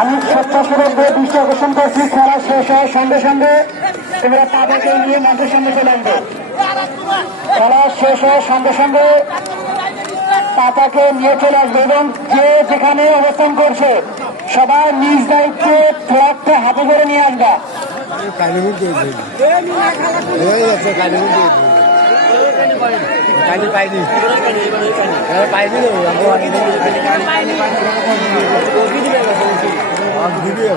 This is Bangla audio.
আমি স্বেচ্ছাসেবক দৃষ্টি আকর্ষণ করছি, খেলা শেষ হওয়ার সঙ্গে সঙ্গে তোমরা তাদেরকে নিয়ে মঞ্চের সামনে চলে আসবে। খেলা শেষ হওয়ার সঙ্গে সঙ্গে পাতাকে নিয়ে চলে আসবে এবং যে যেখানে অবস্থান করছে সবাই নিজ দায়িত্বে ফ্ল্যাগটা হাতে করে নিয়ে আসবা। ভিডিও